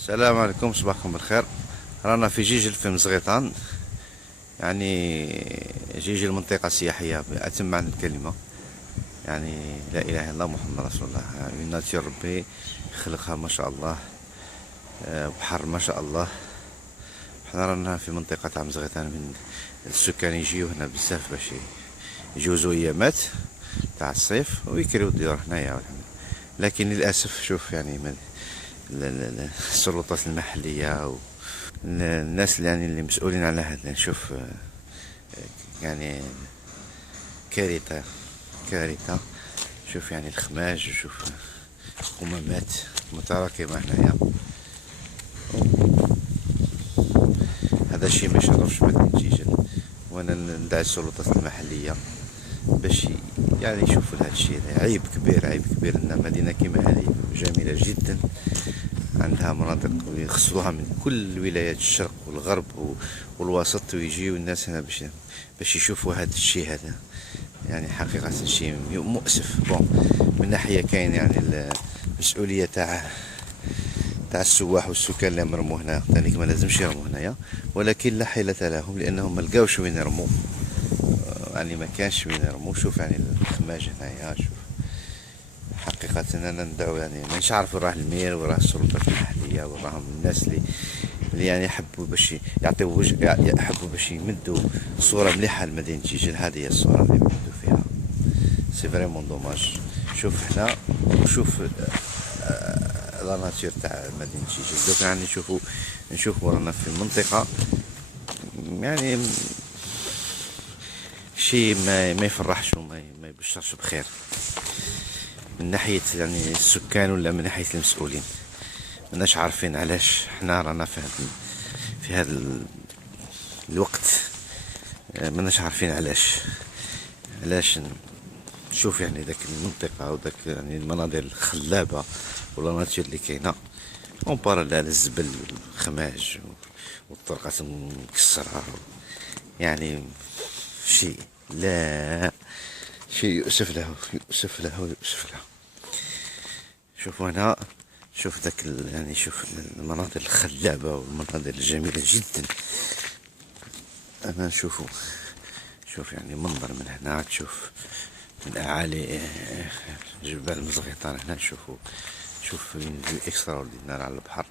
السلام عليكم، صباحكم بالخير. رانا في جيجل في مزغيطان، يعني جيجل منطقة سياحية بأتم معنى الكلمة. يعني لا إله إلا الله محمد رسول الله. من ناتير ربي خلقها ما شاء الله. بحر ما شاء الله. حنا رانا في منطقة تاع مزغيطان، من السكان يجيو هنا بزاف باش يجوزوا أيامات تاع الصيف ويكريو الديور هنايا. لكن للأسف شوف يعني السلطات المحلية والناس اللي يعني اللي مسؤولين على هذا، نشوف يعني كارثة كارثة. شوف يعني الخماج، وشوف قمامات متراكمة هنايا. هذا الشيء ما يشرفش مدينة جيجل، وانا ندعي السلطات المحلية باش يعني يشوفوا هذا الشيء. عيب كبير، عيب كبير ان مدينة كيما هذه جميلة جدا، عندها مناطق ويخصوها من كل ولايات الشرق والغرب والوسط، ويجيو الناس هنا باش يشوفوا هذا الشيء. هذا يعني حقيقة شيء مؤسف. بون، من ناحية كاين يعني المسؤولية تاع السواح والسكان اللي مرموا هنا، ثاني ما لازمش يرموا هنايا، ولكن لا حيلة لهم لانهم ما لقاوش وين يرموا. يعني ما كانش وين يرموا. شوف يعني الخماج هنايا، شوف حقيقة أنا ندعو يعني مانيش عارف وراه المير وراه السلطات المحلية وراهم الناس اللي يعني يحبوا باش يعطيو وجه، يحبوا باش يمدوا صورة مليحة لمدينة جيجل. هذه هي الصورة اللي يمدوا فيها. سي فريمون دوماج. شوف هنا وشوف لا ناتور تاع مدينة جيجل. دوك يعني نشوفوا رانا في منطقة يعني شيء ما يفرحش وما يبشرش بخير من ناحية يعني السكان ولا من ناحية المسؤولين. مناش عارفين علاش حنا رانا في هذا الوقت. مناش عارفين علاش نشوف يعني ذاك المنطقة وذاك يعني المناظر الخلابة ولا ناتور اللي كاينة، اون باراليل الزبل والخماج والطرقات مكسرة. يعني شيء، لا شيء يؤسف له، يؤسف له، يؤسف له. شوفوا هنا، شوف ذاك يعني شوف المناظر الخلابة والمناظر الجميلة جدا. أنا نشوفوا، شوف يعني منظر من هنا، تشوف من أعالي جبال مزغيطان هنا. شوفوا، شوف فيو اكسترا اوردينار على البحر.